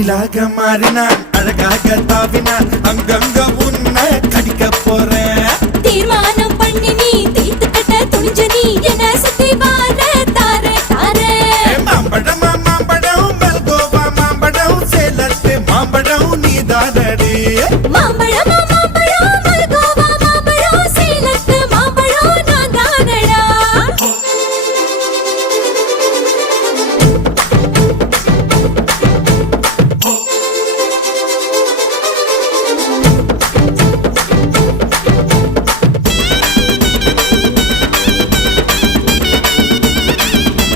அணிலாக மாறினான் அழகாக தாவினான் அங்கங்க உன்னை கடிக்க போறேன் தீர்மானம் பண்ணி நீ தீர்த்து கட்ட துணிஞ்ச நீ என்ன